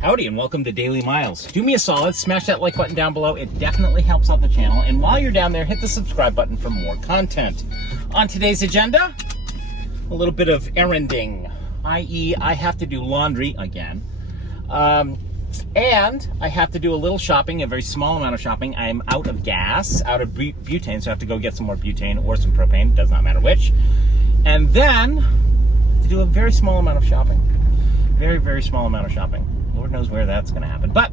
Howdy and welcome to Daily Miles. Do me a solid, smash that like button down below. It definitely helps out the channel. And while you're down there, hit the subscribe button for more content. On today's agenda, a little bit of erranding, i.e. I have to do laundry again. And I have to do a little shopping, a very small amount of shopping. I'm out of gas, out of butane, so I have to go get some more butane or some propane, does not matter which. And then to do a very small amount of shopping. Very, very small amount of shopping. Lord knows where that's going to happen. But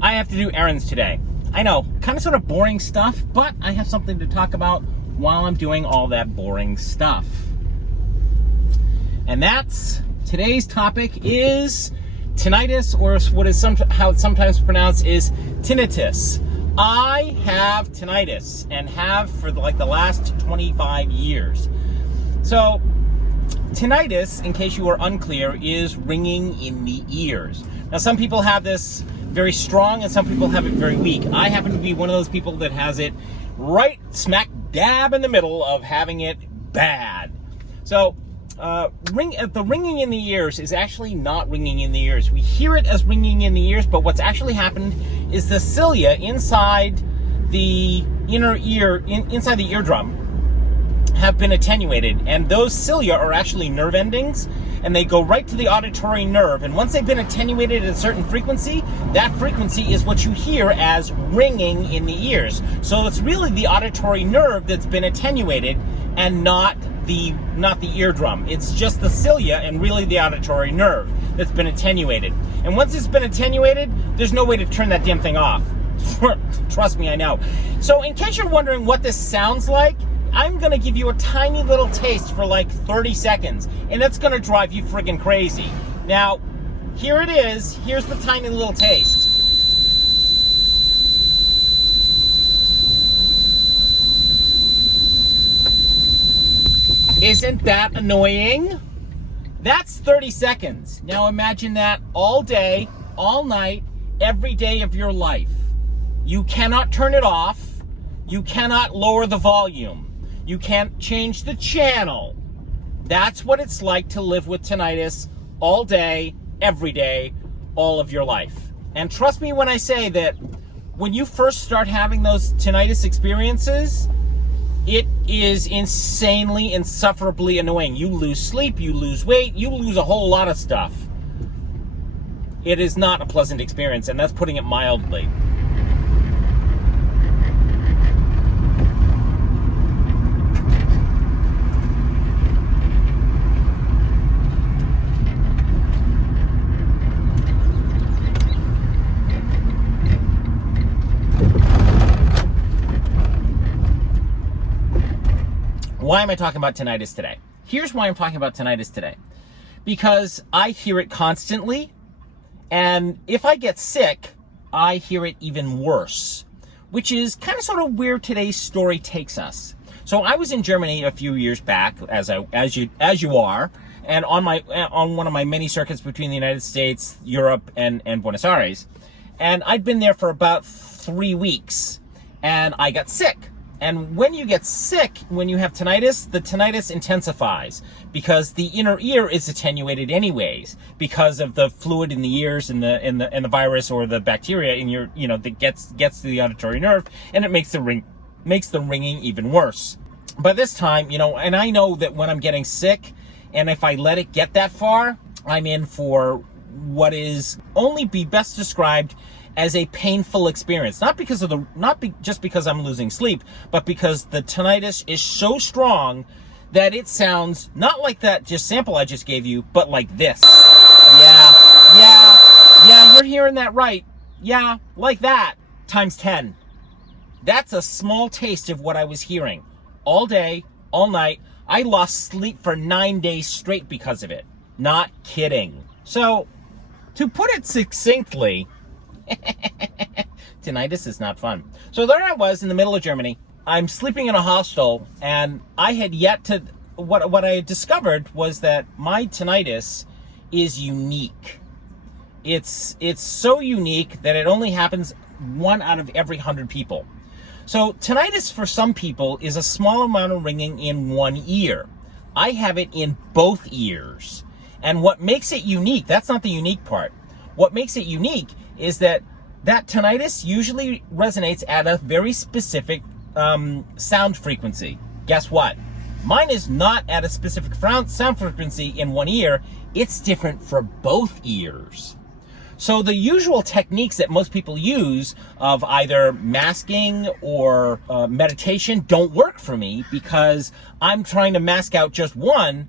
I have to do errands today. I know, kind of sort of boring stuff, but I have something to talk about while I'm doing all that boring stuff. And that's, today's topic is tinnitus, or what is how it's sometimes pronounced is tinnitus. I have tinnitus and have for like the last 25 years. So tinnitus, in case you are unclear, is ringing in the ears. Now, some people have this very strong and some people have it very weak. I happen to be one of those people that has it right smack dab in the middle of having it bad. So the ringing in the ears is actually not ringing in the ears. We hear it as ringing in the ears, but what's actually happened is the cilia inside the inner ear, inside the eardrum, have been attenuated, and those cilia are actually nerve endings, and they go right to the auditory nerve. And once they've been attenuated at a certain frequency, that frequency is what you hear as ringing in the ears. So it's really the auditory nerve that's been attenuated, and not the eardrum. It's just the cilia and really the auditory nerve that's been attenuated. And once it's been attenuated, there's no way to turn that damn thing off. Trust me, I know. So in case you're wondering what this sounds like, I'm going to give you a tiny little taste for like 30 seconds, and it's going to drive you friggin' crazy. Now, here it is. Here's the tiny little taste. Isn't that annoying? That's 30 seconds. Now imagine that all day, all night, every day of your life. You cannot turn it off. You cannot lower the volume. You can't change the channel. That's what it's like to live with tinnitus all day, every day, all of your life. And trust me when I say that when you first start having those tinnitus experiences, it is insanely, insufferably annoying. You lose sleep, you lose weight, you lose a whole lot of stuff. It is not a pleasant experience, and that's putting it mildly. Why am I talking about tinnitus today? Here's why I'm talking about tinnitus today. Because I hear it constantly, and if I get sick, I hear it even worse, which is kind of sort of where today's story takes us. So I was in Germany a few years back, as you are, and on one of my many circuits between the United States, Europe, and Buenos Aires, and I'd been there for about 3 weeks, and I got sick. And when you get sick, when you have tinnitus, the tinnitus intensifies because the inner ear is attenuated anyways because of the fluid in the ears and the virus or the bacteria in your, that gets to the auditory nerve, and it makes the ringing even worse. But this time, and I know that when I'm getting sick, and if I let it get that far, I'm in for what is only be best described as a painful experience, not just because I'm losing sleep, but because the tinnitus is so strong that it sounds not like that just sample I just gave you, but like this. Yeah, you're hearing that right. Yeah, like that, times 10. That's a small taste of what I was hearing. All day, all night. I lost sleep for 9 days straight because of it. Not kidding. So, to put it succinctly, tinnitus is not fun. So there I was in the middle of Germany. I'm sleeping in a hostel, and I had yet to, what I had discovered was that my tinnitus is unique. It's so unique that it only happens 1 out of every 100 people. So tinnitus for some people is a small amount of ringing in one ear. I have it in both ears. And what makes it unique, that's not the unique part. what makes it unique is that tinnitus usually resonates at a very specific sound frequency. Guess what? Mine is not at a specific sound frequency in one ear. It's different for both ears. So the usual techniques that most people use of either masking or meditation don't work for me, because I'm trying to mask out just one,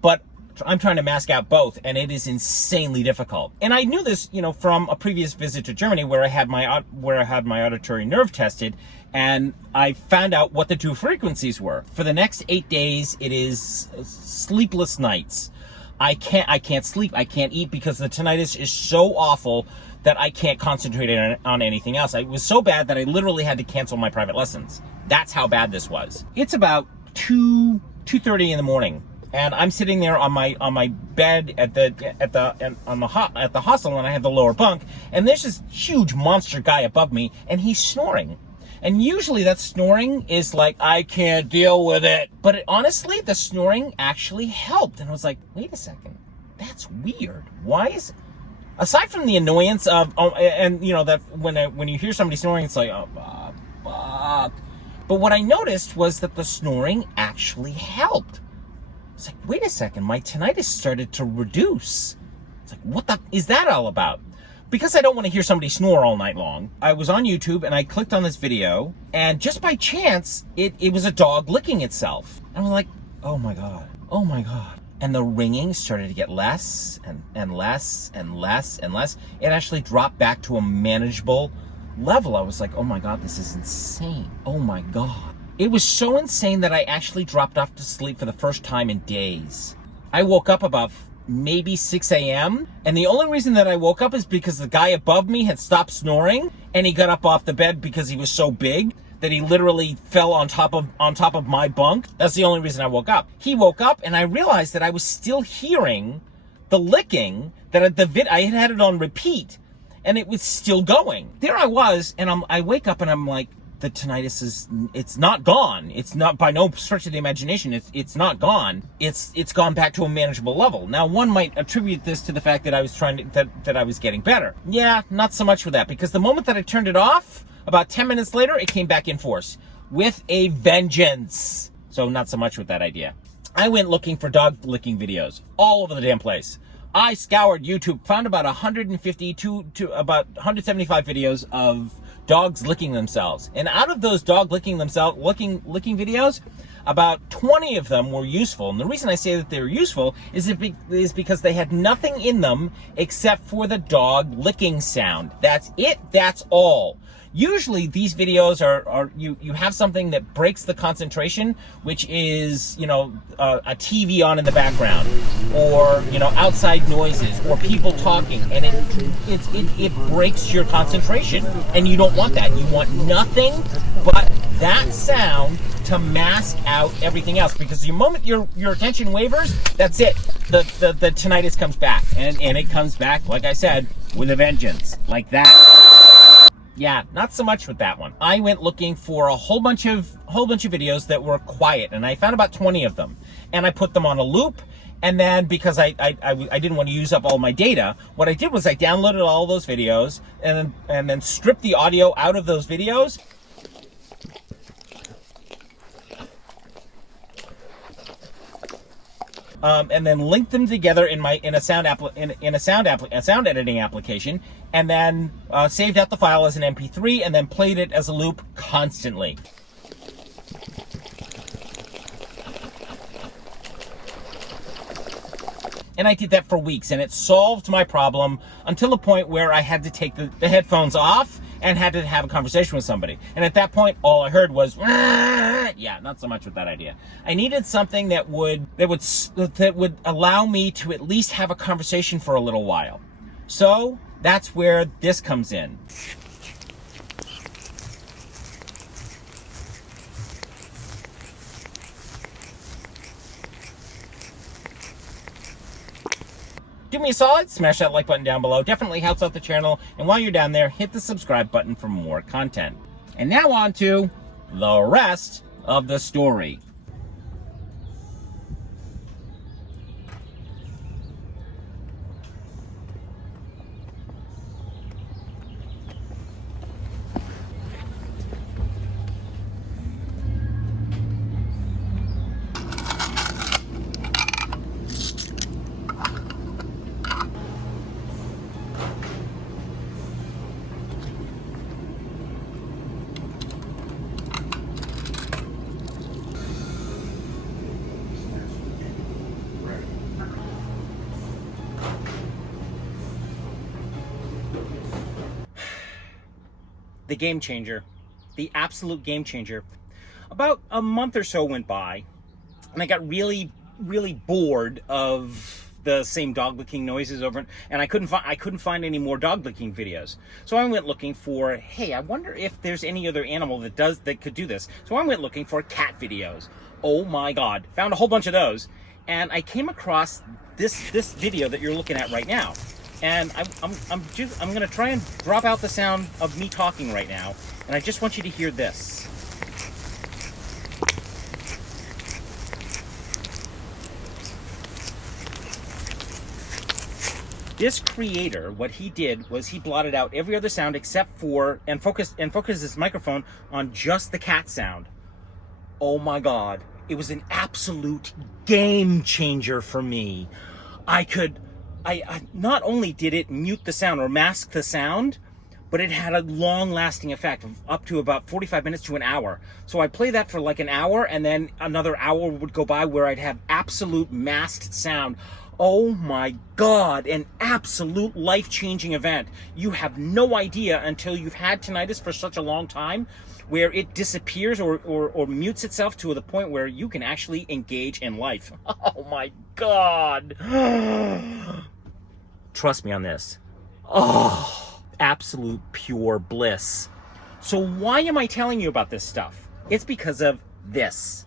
but I'm trying to mask out both, and it is insanely difficult. And I knew this, from a previous visit to Germany where I had my auditory nerve tested, and I found out what the two frequencies were. For the next 8 days, it is sleepless nights. I can't sleep, I can't eat, because the tinnitus is so awful that I can't concentrate on anything else. It was so bad that I literally had to cancel my private lessons. That's how bad this was. It's about 2:30 in the morning, and I'm sitting there on my bed at the hostel, and I have the lower bunk, and there's this huge monster guy above me, and he's snoring. And usually that snoring is like, I can't deal with it. But honestly, the snoring actually helped. And I was like, wait a second, that's weird. Why is it? Aside from the annoyance of, that when you hear somebody snoring, it's like, oh, fuck. But what I noticed was that the snoring actually helped. It's like, wait a second, my tinnitus started to reduce. It's like, what the is that all about? Because I don't want to hear somebody snore all night long, I was on YouTube and I clicked on this video, and just by chance, it was a dog licking itself. And I'm like, oh my God. And the ringing started to get less and less and less and less. It actually dropped back to a manageable level. I was like, oh my God, this is insane. Oh my God. It was so insane that I actually dropped off to sleep for the first time in days. I woke up about maybe 6 a.m. And the only reason that I woke up is because the guy above me had stopped snoring, and he got up off the bed because he was so big that he literally fell on top of my bunk. That's the only reason I woke up. He woke up, and I realized that I was still hearing the licking, that I had it on repeat, and it was still going. There I was, and I wake up and I'm like, the tinnitus it's not gone. It's not, by no stretch of the imagination, it's not gone. It's gone back to a manageable level. Now, one might attribute this to the fact that I was that I was getting better. Yeah, not so much with that, because the moment that I turned it off, about 10 minutes later, it came back in force with a vengeance. So not so much with that idea. I went looking for dog licking videos all over the damn place. I scoured YouTube, found about 150 to about 175 videos of dogs licking themselves. And out of those dog licking videos, about 20 of them were useful. And the reason I say that they're useful is because they had nothing in them except for the dog licking sound. That's it. That's all. Usually these videos are you have something that breaks the concentration, which is, a TV on in the background, or, outside noises, or people talking, and it breaks your concentration, and you don't want that. You want nothing but that sound to mask out everything else, because the moment your attention wavers, that's it. The tinnitus comes back, and it comes back, like I said, with a vengeance, like that. Yeah, not so much with that one. I went looking for a whole bunch of videos that were quiet, and I found about 20 of them, and I put them on a loop. And then, because I didn't want to use up all my data, what I did was I downloaded all those videos and then stripped the audio out of those videos. And then linked them together in a sound editing application, and then saved out the file as an MP3, and then played it as a loop constantly. And I did that for weeks, and it solved my problem until the point where I had to take the headphones off and had to have a conversation with somebody. And at that point, all I heard was, yeah, not so much with that idea. I needed something that would allow me to at least have a conversation for a little while. So that's where this comes in. Do me a solid, smash that like button down below. Definitely helps out the channel. And while you're down there, hit the subscribe button for more content. And now on to the rest of the story. the game changer, the absolute game changer. About a month or so went by, and I got really, really bored of the same dog licking noises over, and I couldn't find any more dog licking videos. So I went looking for, hey, I wonder if there's any other animal that could do this. So I went looking for cat videos. Oh my God, found a whole bunch of those, and I came across this video that you're looking at right now. And I'm going to try and drop out the sound of me talking right now, and I just want you to hear this. This creator, what he did was he blotted out every other sound except for, and focused his microphone on just the cat sound. Oh my God, it was an absolute game changer for me. I not only did it mute the sound or mask the sound, but it had a long-lasting effect of up to about 45 minutes to an hour. So I'd play that for like an hour, and then another hour would go by where I'd have absolute masked sound. Oh my God, an absolute life-changing event. You have no idea until you've had tinnitus for such a long time where it disappears or mutes itself to the point where you can actually engage in life. Oh my God. Trust me on this. Oh, absolute pure bliss. So why am I telling you about this stuff? It's because of this.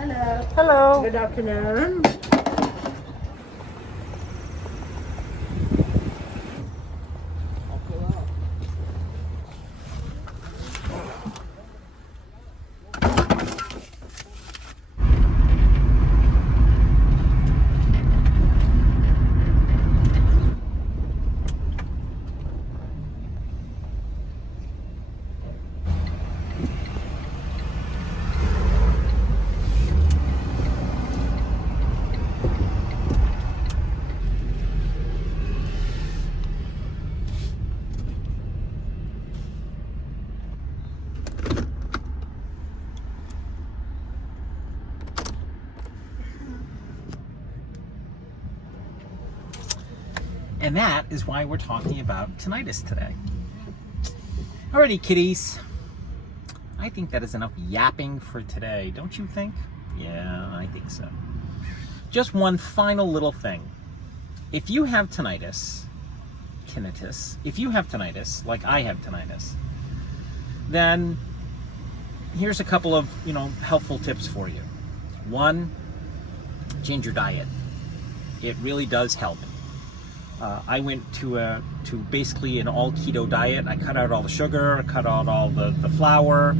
Hello. Hello. Good afternoon. And that is why we're talking about tinnitus today. Alrighty, kitties. I think that is enough yapping for today, don't you think? Yeah, I think so. Just one final little thing. If you have tinnitus, if you have tinnitus, like I have tinnitus, then here's a couple of, helpful tips for you. One, change your diet. It really does help. I went to basically an all keto diet. I cut out all the sugar, I cut out all the flour,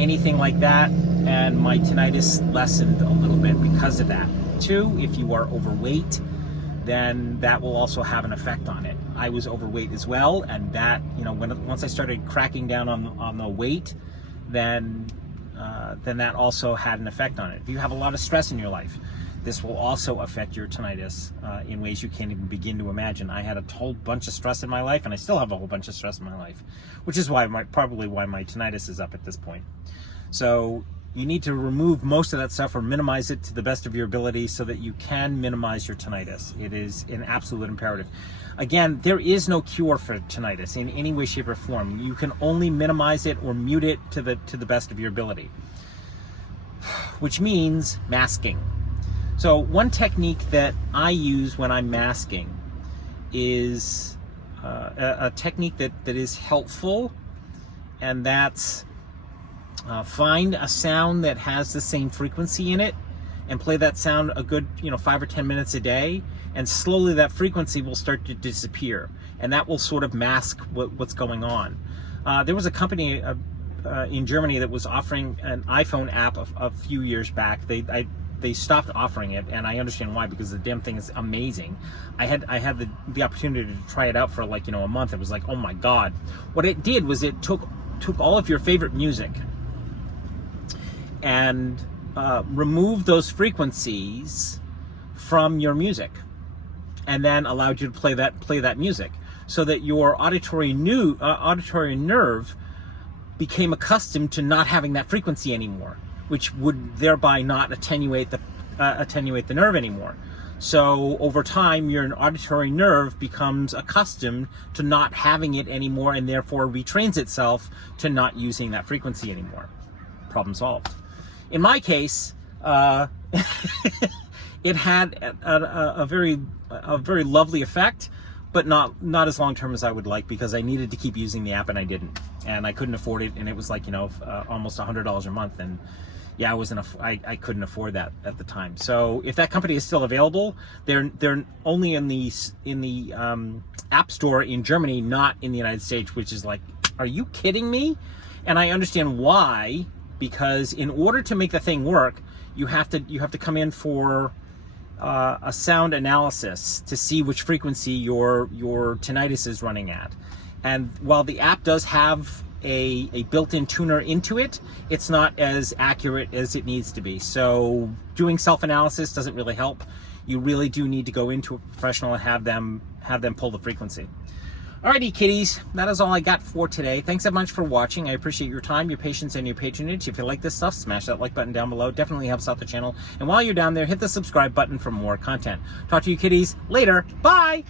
anything like that, and my tinnitus lessened a little bit because of that. Two, if you are overweight, then that will also have an effect on it. I was overweight as well, and that, once I started cracking down on the weight, then that also had an effect on it. If you have a lot of stress in your life, this will also affect your tinnitus in ways you can't even begin to imagine. I had a whole bunch of stress in my life, and I still have a whole bunch of stress in my life, which is probably why my tinnitus is up at this point. So you need to remove most of that stuff or minimize it to the best of your ability so that you can minimize your tinnitus. It is an absolute imperative. Again, there is no cure for tinnitus in any way, shape, or form. You can only minimize it or mute it to the best of your ability, which means masking. So one technique that I use when I'm masking is a technique that is helpful, and that's find a sound that has the same frequency in it and play that sound a good 5 or 10 minutes a day, and slowly that frequency will start to disappear, and that will sort of mask what's going on. There was a company in Germany that was offering an iPhone app a few years back. They stopped offering it, and I understand why, because the damn thing is amazing. I had the opportunity to try it out for like a month. It was like, oh my god. What it did was it took all of your favorite music and removed those frequencies from your music, and then allowed you to play that music, so that your auditory nerve became accustomed to not having that frequency anymore, which would thereby not attenuate the nerve anymore. So over time, your auditory nerve becomes accustomed to not having it anymore, and therefore retrains itself to not using that frequency anymore. Problem solved. In my case, it had a very lovely effect, but not as long term as I would like, because I needed to keep using the app and I didn't, and I couldn't afford it, and it was like almost $100 a month, and yeah, I couldn't afford that at the time. So if that company is still available, they're only in the App Store in Germany, not in the United States, which is like, are you kidding me? And I understand why, because in order to make the thing work, you have to come in for a sound analysis to see which frequency your tinnitus is running at. And while the app does have a built-in tuner into it, it's not as accurate as it needs to be. So doing self-analysis doesn't really help. You really do need to go into a professional and have them pull the frequency. Alrighty, kiddies, that is all I got for today. Thanks so much for watching. I appreciate your time, your patience, and your patronage. If you like this stuff, smash that like button down below. It definitely helps out the channel. And while you're down there, hit the subscribe button for more content. Talk to you, kiddies, later. Bye!